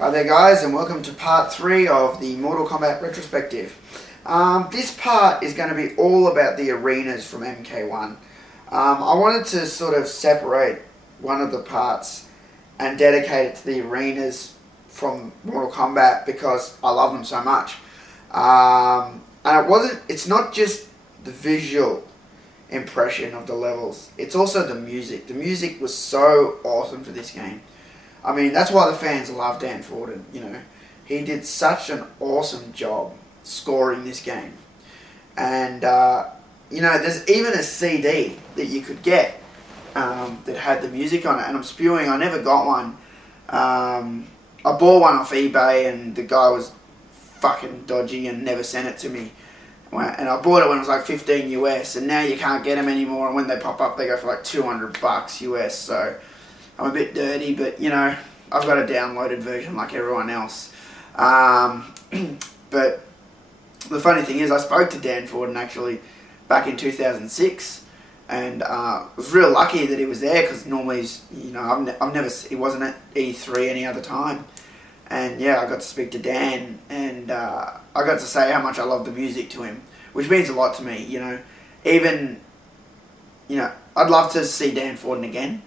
Hi there guys, and welcome to part 3 of the Mortal Kombat Retrospective. This part is going to be all about the arenas from MK1. I wanted to sort of separate one of the parts and dedicate it to the arenas from Mortal Kombat because I love them so much. And it's not just the visual impression of the levels, it's also the music. The music was so awesome for this game. I mean, that's why the fans love Dan Forden. He did such an awesome job scoring this game. And, there's even a CD that you could get that had the music on it. And I'm spewing, I never got one. I bought one off eBay and the guy was fucking dodgy and never sent it to me. And I bought it when it was like 15 US, and now you can't get them anymore. And when they pop up, they go for like $200 US. So I'm a bit dirty, but I've got a downloaded version like everyone else. But the funny thing is, I spoke to Dan Forden actually back in 2006, and I was real lucky that he was there because normally he's, he wasn't at E3 any other time. And yeah, I got to speak to Dan, and I got to say how much I love the music to him, which means a lot to me. Even I'd love to see Dan Forden again.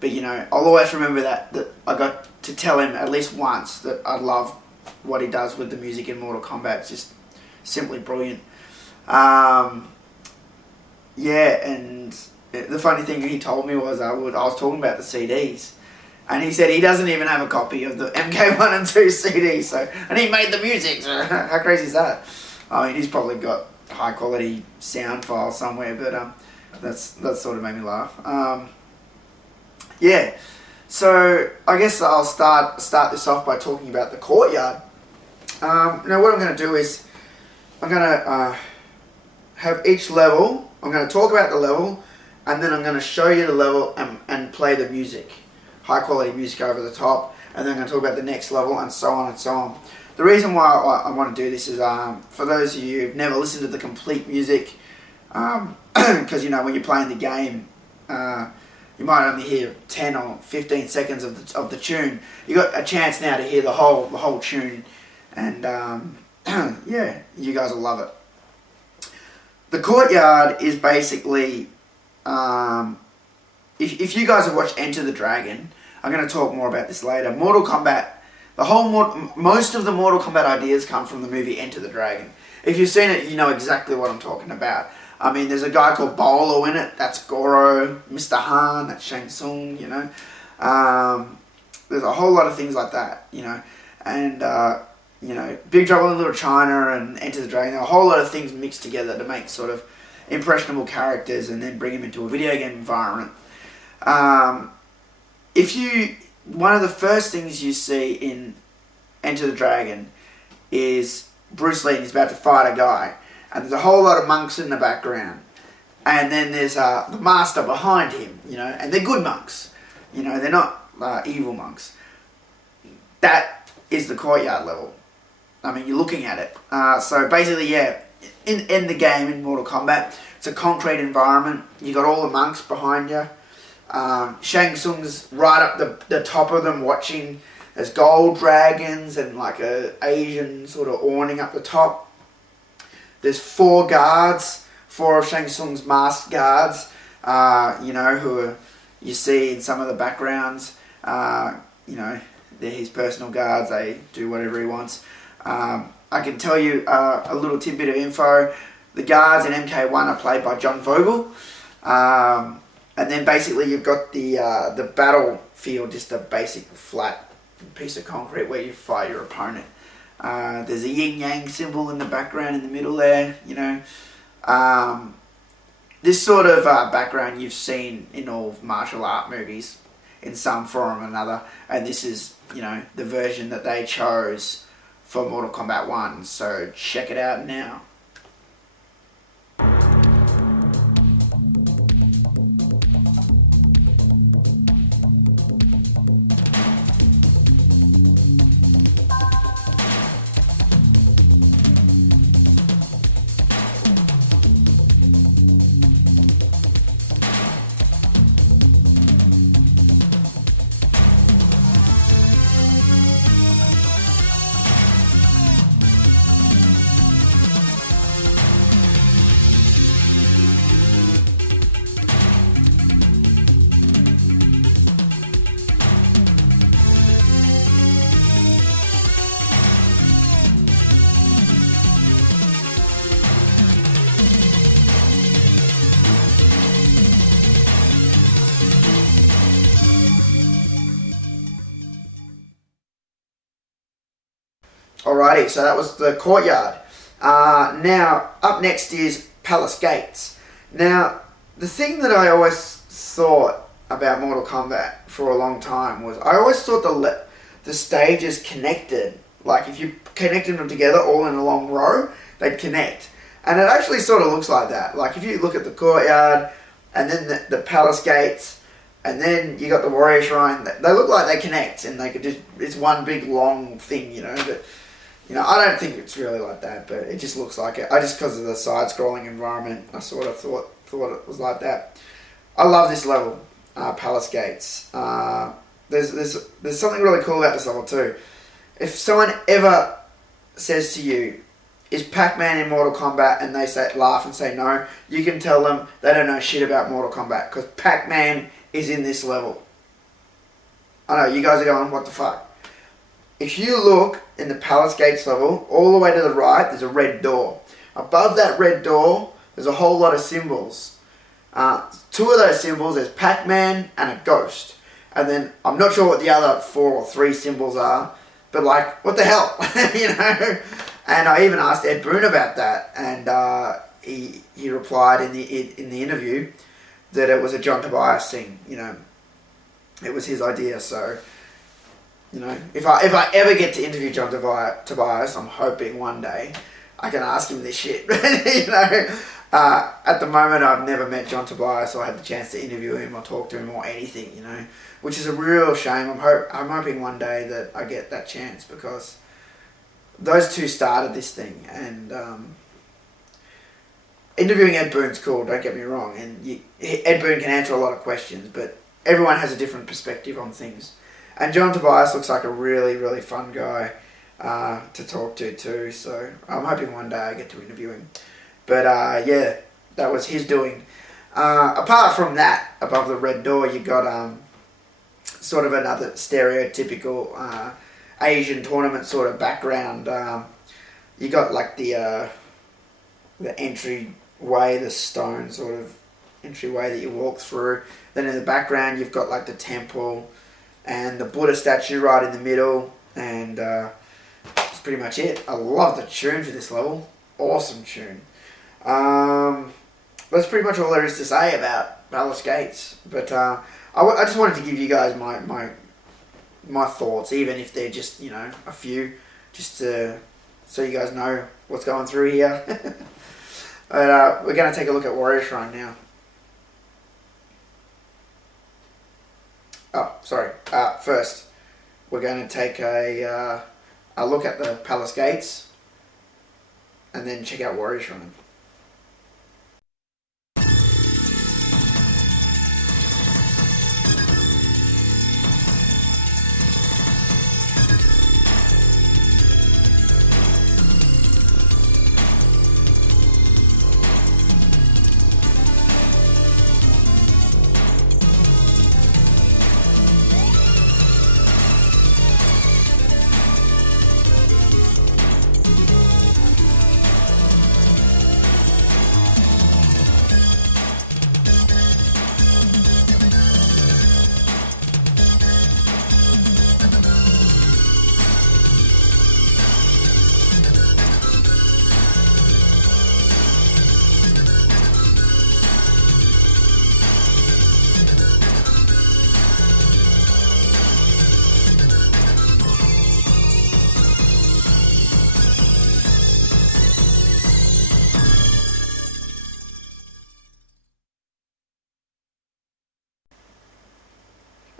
But I'll always remember that I got to tell him at least once that I love what he does with the music in Mortal Kombat. It's just simply brilliant. And the funny thing he told me was I was talking about the CDs, and he said he doesn't even have a copy of the MK1 and 2 CDs. And he made the music. So how crazy is that? I mean, he's probably got high quality sound files somewhere, but that sort of made me laugh. Yeah, so I guess I'll start this off by talking about the courtyard. Now what I'm going to do is I'm going to have each level. I'm going to talk about the level, and then I'm going to show you the level and play the music, high quality music over the top, and then I'm going to talk about the next level, and so on and so on. The reason why I want to do this is for those of you who've never listened to the complete music, because when you're playing the game, you might only hear 10 or 15 seconds of the tune. You got a chance now to hear the whole tune, and yeah, you guys will love it. The courtyard is basically, if you guys have watched Enter the Dragon, I'm going to talk more about this later. Mortal Kombat, most of the Mortal Kombat ideas come from the movie Enter the Dragon. If you've seen it, you know exactly what I'm talking about. I mean, there's a guy called Bolo in it. That's Goro. Mr. Han. That's Shang Tsung. There's a whole lot of things like that. And Big Trouble in Little China and Enter the Dragon. There are a whole lot of things mixed together to make sort of impressionable characters and then bring them into a video game environment. One of the first things you see in Enter the Dragon is Bruce Lee, and he's about to fight a guy. And there's a whole lot of monks in the background. And then there's the master behind him, and they're good monks. They're not evil monks. That is the courtyard level. I mean, you're looking at it. So basically, yeah, in the game, in Mortal Kombat, it's a concrete environment. You got all the monks behind you. Shang Tsung's right up the top of them watching. There's gold dragons and like a Asian sort of awning up the top. There's 4 guards, 4 of Shang Tsung's masked guards, who you see in some of the backgrounds. They're his personal guards. They do whatever he wants. I can tell you a little tidbit of info. The guards in MK1 are played by John Vogel. And then basically you've got the battlefield, just a basic flat piece of concrete where you fight your opponent. There's a yin-yang symbol in the background in the middle there, This sort of background you've seen in all martial art movies in some form or another, and this is, the version that they chose for Mortal Kombat 1, so check it out now. Alrighty, so that was the courtyard. Now, up next is Palace Gates. Now, the thing that I always thought about Mortal Kombat for a long time was I always thought the stages connected. Like, if you connected them together all in a long row, they'd connect. And it actually sort of looks like that. Like, if you look at the courtyard, and then the Palace Gates, and then you got the Warrior Shrine, they look like they connect, and they could just, it's one big long thing, you know, but... You know, I don't think it's really like that, but it just looks like it. Because of the side-scrolling environment, I sort of thought it was like that. I love this level, Palace Gates. There's something really cool about this level too. If someone ever says to you, "Is Pac-Man in Mortal Kombat?" and they laugh and say no, you can tell them they don't know shit about Mortal Kombat, because Pac-Man is in this level. I know, you guys are going, what the fuck? If you look in the Palace Gates level, all the way to the right, there's a red door. Above that red door, there's a whole lot of symbols. Two of those symbols, there's Pac-Man and a ghost. And then, I'm not sure what the other 4 or 3 symbols are, but like, what the hell? You know? And I even asked Ed Boon about that, and he replied in the interview that it was a John Tobias thing, you know. It was his idea, so... You know, if I ever get to interview John Tobias, I'm hoping one day I can ask him this shit. You know, at the moment I've never met John Tobias or had the chance to interview him or talk to him or anything. You know, which is a real shame. I'm hoping one day that I get that chance, because those two started this thing, and interviewing Ed Boon's cool. Don't get me wrong, and Ed Boon can answer a lot of questions, but everyone has a different perspective on things. And John Tobias looks like a really, really fun guy to talk to too. So I'm hoping one day I get to interview him. But yeah, that was his doing. Apart from that, above the red door, you got sort of another stereotypical Asian tournament sort of background. You got like the entryway, the stone sort of entryway that you walk through. Then in the background, you've got like the temple and the Buddha statue right in the middle, and that's pretty much it. I love the tune for this level. Awesome tune. That's pretty much all there is to say about Palace Gates. But I just wanted to give you guys my thoughts, even if they're just, you know, a few, just to, so you guys know what's going through here. But we're going to take a look at Warrior Shrine now. Oh, sorry. First, we're going to take a look at the Palace Gates, and then check out Warrior Shrine.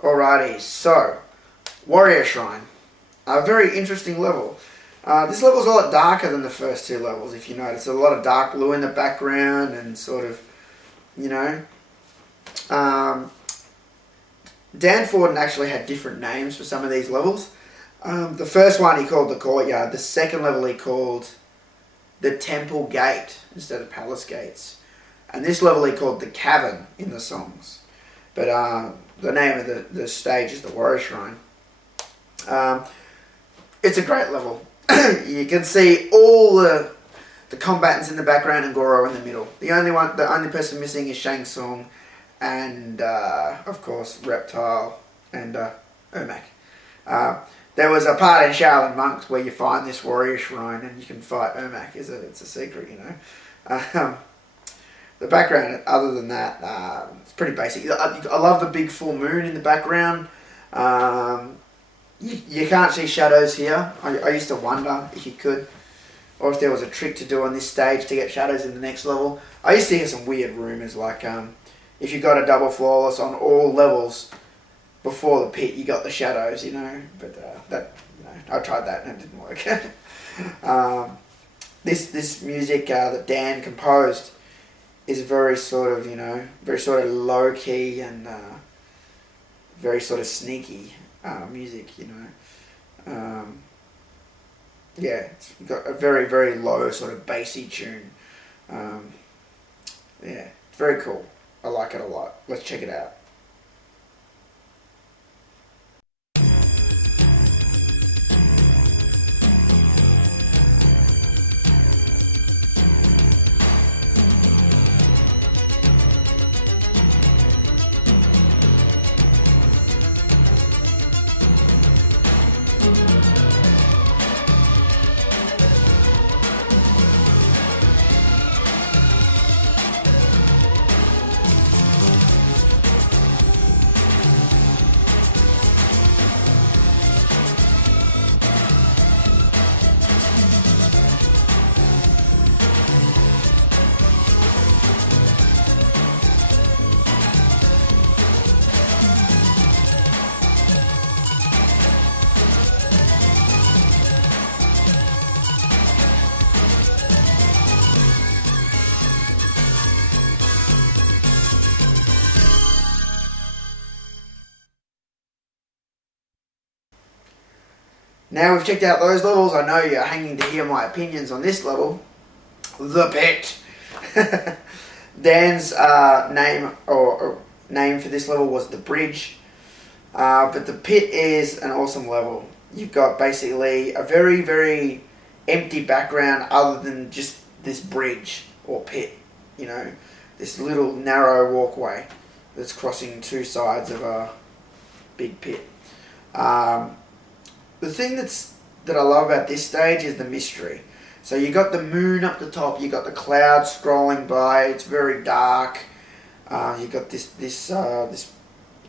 Alrighty, so Warrior Shrine, a very interesting level. This level's a lot darker than the first 2 levels, if you notice. A lot of dark blue in the background and sort of, you know. Dan Forden actually had different names for some of these levels. The first one he called the Courtyard. The second level he called the Temple Gate instead of Palace Gates. And this level he called the Cavern in the songs. But the name of the stage is the Warrior Shrine. It's a great level. You can see all the combatants in the background and Goro in the middle. The only person missing is Shang Tsung, and of course Reptile and Ermac. There was a part in Shaolin Monks where you find this warrior shrine and you can fight Ermac. It's a secret, you know. The background, other than that, it's pretty basic. I love the big full moon in the background. You can't see shadows here. I used to wonder if you could, or if there was a trick to do on this stage to get shadows in the next level. I used to hear some weird rumours, like if you got a double flawless on all levels before the pit, you got the shadows, you know. But that, you know, I tried that and it didn't work. This music that Dan composed is very sort of, you know, very sort of low key and very sort of sneaky music, you know. Yeah, it's got a very, very low sort of bassy tune. Yeah, it's very cool. I like it a lot. Let's check it out. Now we've checked out those levels, I know you're hanging to hear my opinions on this level. The Pit. Dan's name for this level was The Bridge. But The Pit is an awesome level. You've got basically a very, very empty background other than just this bridge or pit. You know, this little narrow walkway that's crossing two sides of a big pit. The thing that I love about this stage is the mystery. So you got the moon up the top, you got the clouds scrolling by. It's very dark. You got this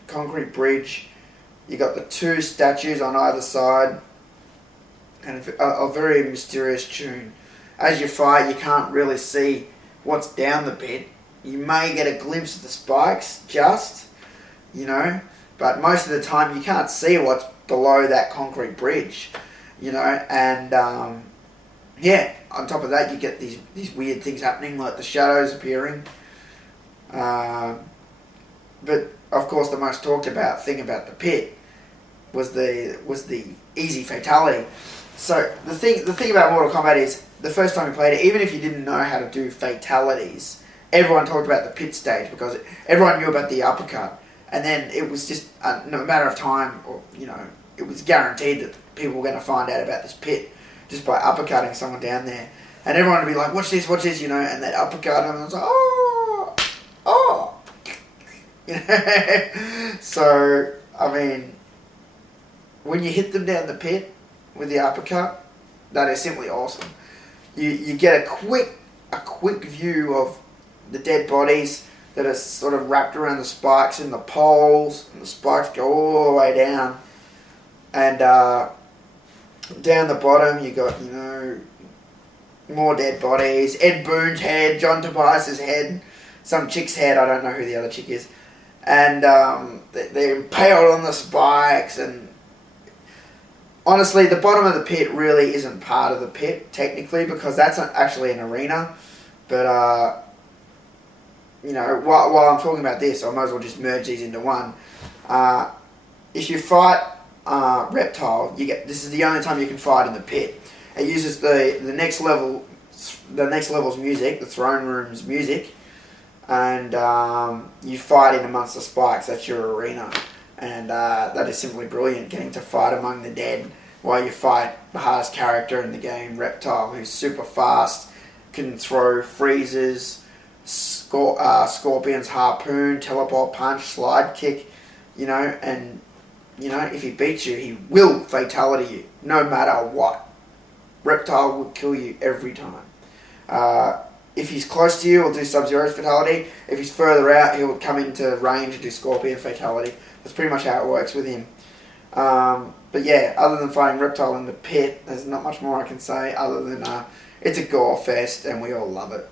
concrete bridge. You got the two statues on either side, and a very mysterious tune. As you fight, you can't really see what's down the pit. You may get a glimpse of the spikes, you know, but most of the time you can't see what's below that concrete bridge, you know. And yeah, on top of that you get these weird things happening, like the shadows appearing. But of course the most talked about thing about the pit was the easy fatality. So the thing about Mortal Kombat is, the first time you played it, even if you didn't know how to do fatalities, everyone talked about the pit stage because everyone knew about the uppercut. And then it was just a matter of time, or, you know, it was guaranteed that people were going to find out about this pit just by uppercutting someone down there. And everyone would be like, watch this, you know, and they'd uppercut and I was like, oh. You know? So, I mean, when you hit them down the pit with the uppercut, that is simply awesome. You get a quick view of the dead bodies that are sort of wrapped around the spikes in the poles, and the spikes go all the way down. And down the bottom you got, you know, more dead bodies. Ed Boon's head, John Tobias's head, some chick's head, I don't know who the other chick is. And they're impaled on the spikes. And honestly, the bottom of the pit really isn't part of the pit, technically, because that's actually an arena. But you know, while I'm talking about this, I might as well just merge these into one. If you fight Reptile, this is the only time you can fight in the pit. It uses the next level's music, the throne room's music, and you fight in amongst the spikes. That's your arena, and that is simply brilliant. Getting to fight among the dead while you fight the hardest character in the game, Reptile, who's super fast, can throw freezes, Scorpion's harpoon, teleport punch, slide kick, you know, and You know, if he beats you, he will fatality you, no matter what. Reptile will kill you every time. If he's close to you, he'll do Sub-Zero's fatality. If he's further out, he'll come into range and do Scorpion fatality. That's pretty much how it works with him. But yeah, other than fighting Reptile in the pit, there's not much more I can say other than it's a gore fest and we all love it.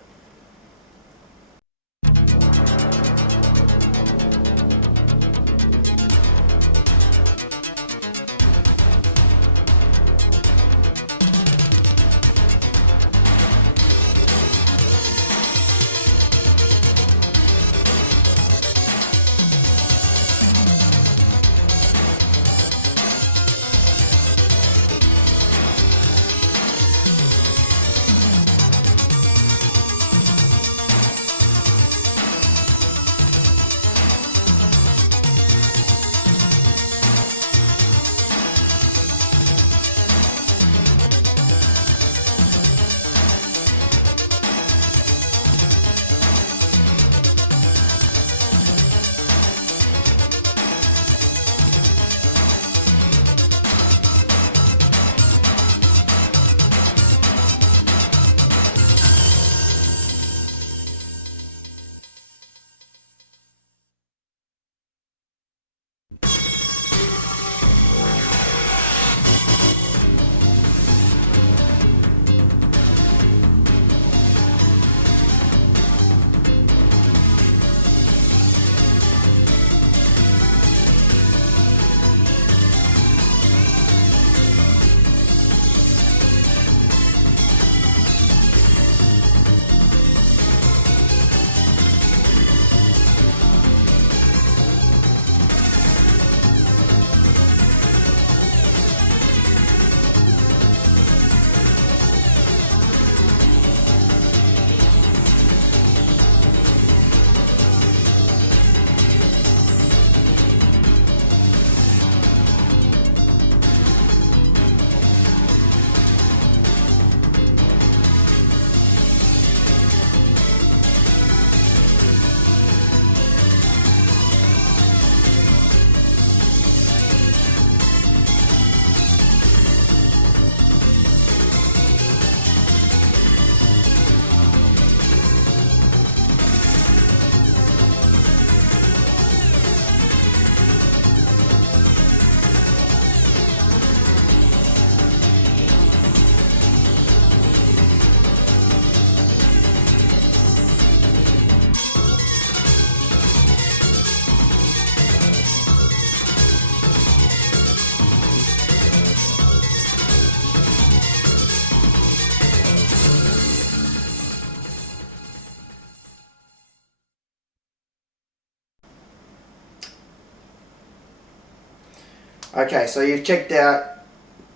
Okay, so you've checked out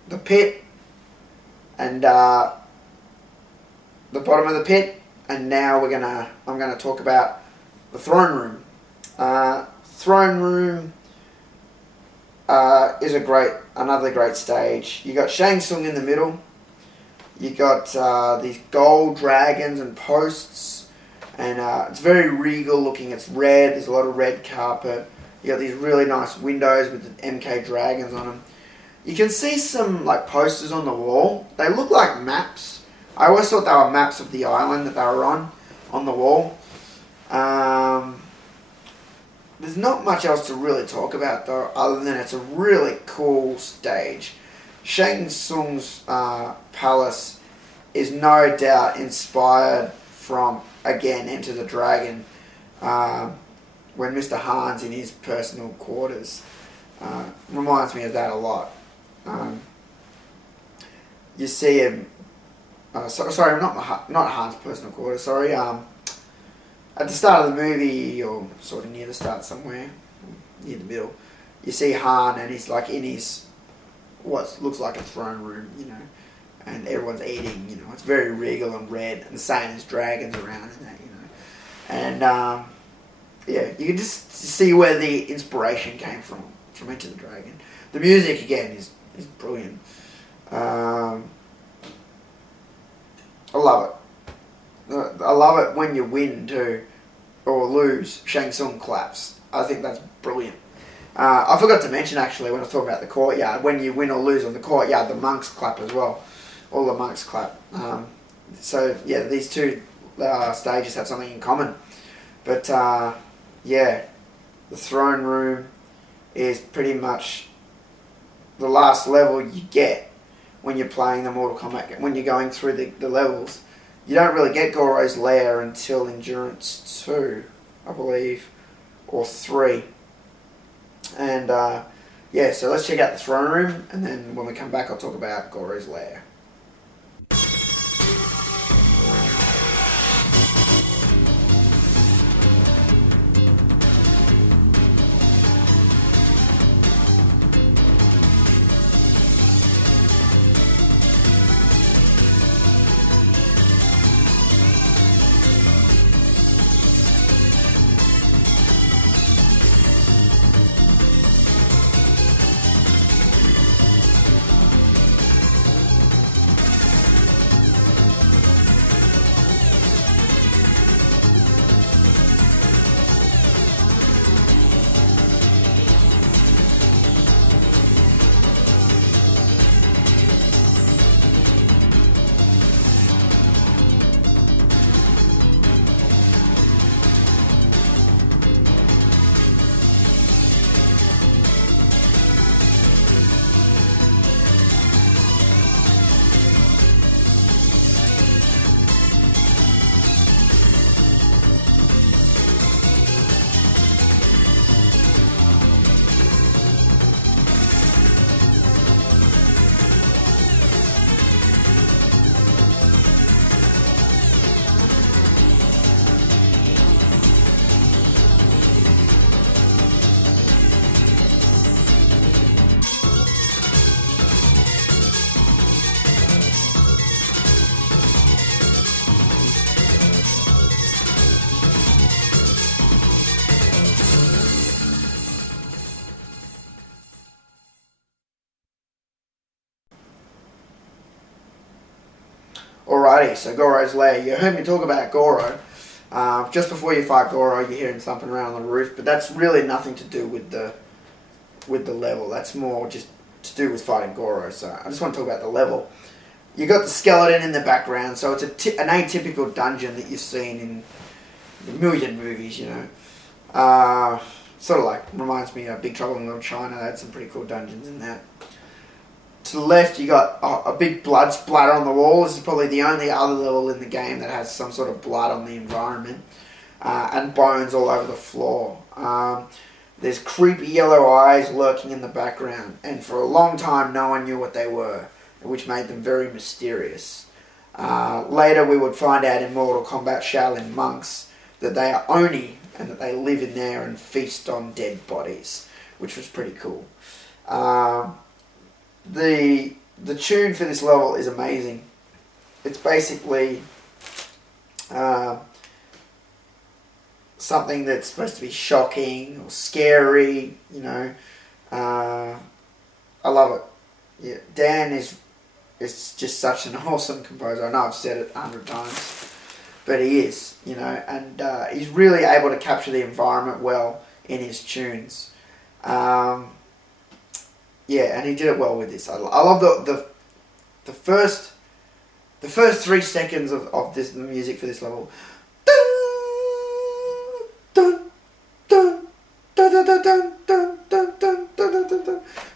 the pit and the bottom of the pit, and now I'm gonna talk about the throne room. Throne room is another great stage. You got Shang Tsung in the middle. You got these gold dragons and posts, and it's very regal looking. It's red. There's a lot of red carpet. You got these really nice windows with the MK dragons on them. You can see some like posters on the wall. They look like maps. I always thought they were maps of the island that they were on the wall. There's not much else to really talk about though, other than it's a really cool stage. Shang Tsung's palace is no doubt inspired from, again, Enter the Dragon, when Mr. Han's in his personal quarters. Reminds me of that a lot. You see him, sorry, not Han's personal quarters, sorry, at the start of the movie, or sort of near the start somewhere, near the middle, you see Han and he's like in his, what looks like a throne room, you know, and everyone's eating, you know, it's very regal and red, and the same as dragons around and that, you know, and yeah, you can just see where the inspiration came from Enter the Dragon. The music again is brilliant. I love it. I love it when you win too, or lose. Shang Tsung claps. I think that's brilliant. I forgot to mention actually when I was talking about the courtyard, when you win or lose on the courtyard, the monks clap as well. All the monks clap. So yeah, these two stages have something in common. But yeah, the throne room is pretty much the last level you get when you're playing the Mortal Kombat. When you're going through the levels, you don't really get Goro's lair until Endurance 2, I believe, or 3. And yeah, so let's check out the throne room, and then when we come back I'll talk about Goro's lair. Alrighty, so Goro's lair. You heard me talk about Goro. Just before you fight Goro, you hear him thumping around on the roof, but that's really nothing to do with the level. That's more just to do with fighting Goro. So I just want to talk about the level. You got the skeleton in the background, so it's an atypical dungeon that you've seen in a million movies, you know. Sort of like reminds me of Big Trouble in Little China. They had some pretty cool dungeons in that. To the left, you got a big blood splatter on the wall. This is probably the only other level in the game that has some sort of blood on the environment. And bones all over the floor. There's creepy yellow eyes lurking in the background. And for a long time, no one knew what they were, which made them very mysterious. Later, we would find out in Mortal Kombat Shaolin Monks that they are Oni, and that they live in there and feast on dead bodies, which was pretty cool. The tune for this level is amazing. It's basically something that's supposed to be shocking or scary, you know. I love it. Yeah, Dan is just such an awesome composer. I know I've said it 100 times, but he is, you know, and he's really able to capture the environment well in his tunes. Yeah, and he did it well with this. I love the first 3 seconds of the music for this level.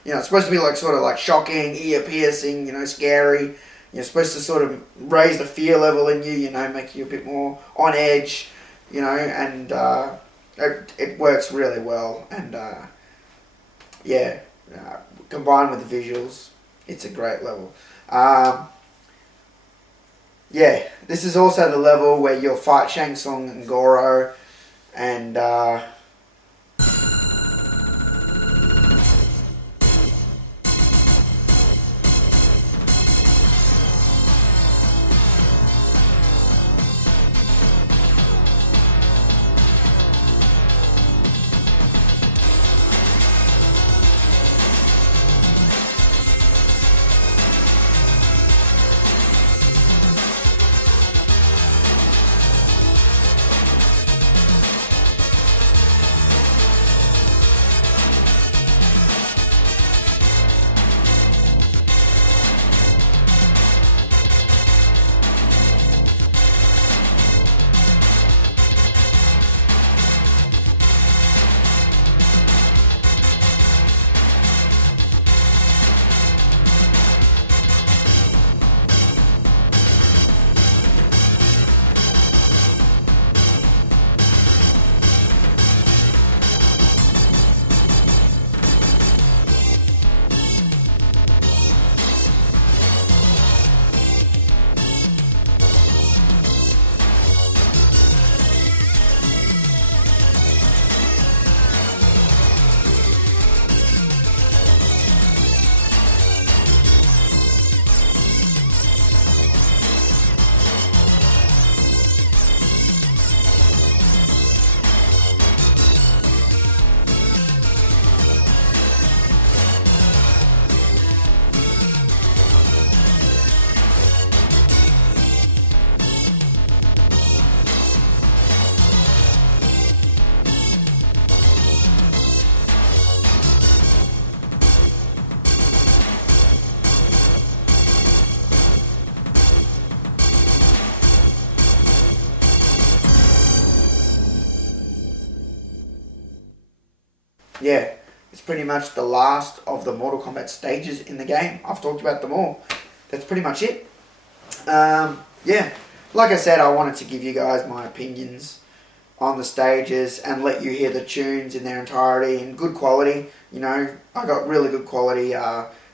You know, it's supposed to be like sort of like shocking, ear piercing, you know, scary. You're supposed to sort of raise the fear level in you, you know, make you a bit more on edge, you know, and it works really well. And yeah. Combined with the visuals, it's a great level. Yeah, this is also the level where you'll fight Shang Tsung and Goro, and yeah, it's pretty much the last of the Mortal Kombat stages in the game. I've talked about them all. That's pretty much it. Yeah, like I said, I wanted to give you guys my opinions on the stages and let you hear the tunes in their entirety in good quality. You know, I got really good quality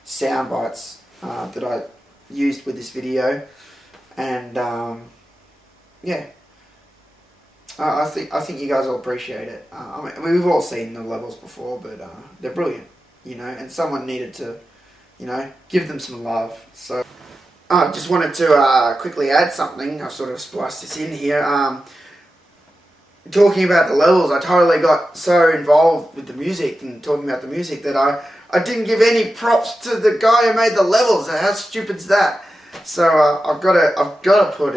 sound bites that I used with this video, and yeah, I think you guys will appreciate it. I mean, we've all seen the levels before, but they're brilliant, you know, and someone needed to, you know, give them some love. So I just wanted to quickly add something. I've sort of spliced this in here. Talking about the levels, I totally got so involved with the music and talking about the music that I didn't give any props to the guy who made the levels. How stupid's that? So I've got to put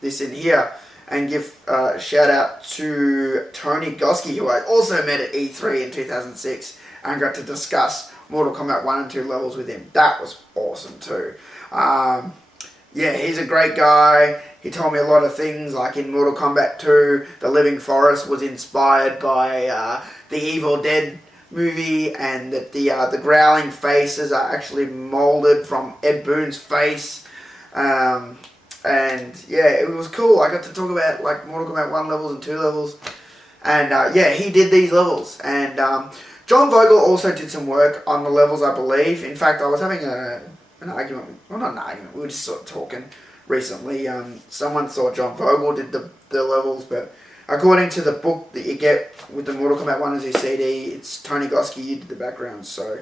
this in here and give a shout out to Tony Goski, who I also met at E3 in 2006 and got to discuss Mortal Kombat 1 and 2 levels with him. That was awesome too. Yeah, he's a great guy. He told me a lot of things, like in Mortal Kombat 2, the Living Forest was inspired by the Evil Dead movie, and that the growling faces are actually molded from Ed Boon's face. And yeah, it was cool. I got to talk about like Mortal Kombat 1 levels and 2 levels. And yeah, he did these levels. And John Vogel also did some work on the levels, I believe. In fact, I was having an argument, well, not an argument, we were just sort of talking recently. Someone thought John Vogel did the levels, but according to the book that you get with the Mortal Kombat 1 and 2 CD, it's Tony Goski who did the background. So,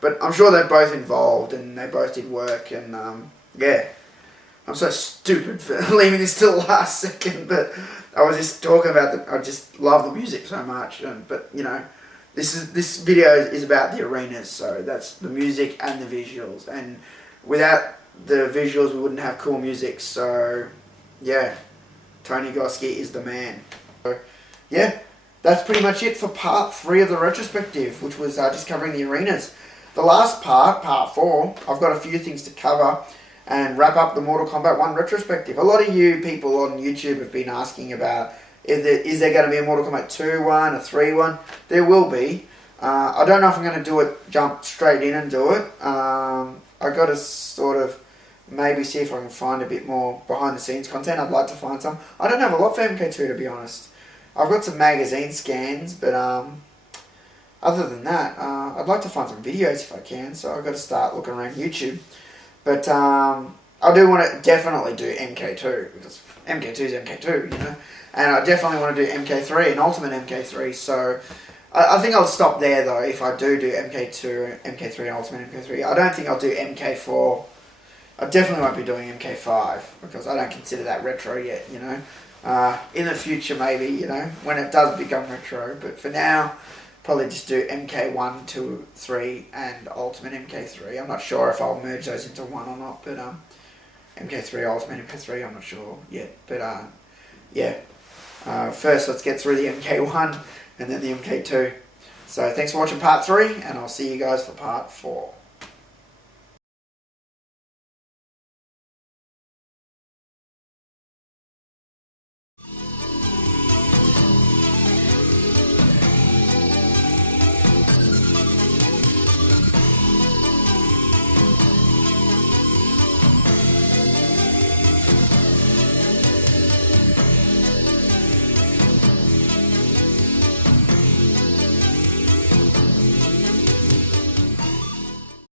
but I'm sure they're both involved and they both did work. And yeah, I'm so stupid for leaving this till the last second, but I was just talking about I just love the music so much. But you know, this video is about the arenas, so that's the music and the visuals. And without the visuals, we wouldn't have cool music. So yeah, Tony Goski is the man. So yeah, that's pretty much it for part 3 of the retrospective, which was just covering the arenas. The last part, part 4, I've got a few things to cover and wrap up the Mortal Kombat 1 retrospective. A lot of you people on YouTube have been asking about, is there going to be a Mortal Kombat 2 one, a 3 one? There will be. I don't know if I'm going to do it, jump straight in and do it. I got to sort of maybe see if I can find a bit more behind the scenes content. I'd like to find some. I don't have a lot for MK2, to be honest. I've got some magazine scans, but other than that, I'd like to find some videos if I can. So I've got to start looking around YouTube. But I do want to definitely do MK2, because MK2 is MK2, you know. And I definitely want to do MK3 and Ultimate MK3. So I think I'll stop there though if I do MK2, MK3 and Ultimate MK3. I don't think I'll do MK4. I definitely won't be doing MK5 because I don't consider that retro yet, you know. In the future maybe, you know, when it does become retro. But for now, probably just do MK1, 2, 3 and Ultimate MK3. I'm not sure if I'll merge those into one or not, but MK3, Ultimate MK3, I'm not sure yet. But yeah, first let's get through the MK1 and then the MK2. So thanks for watching part 3, and I'll see you guys for part 4.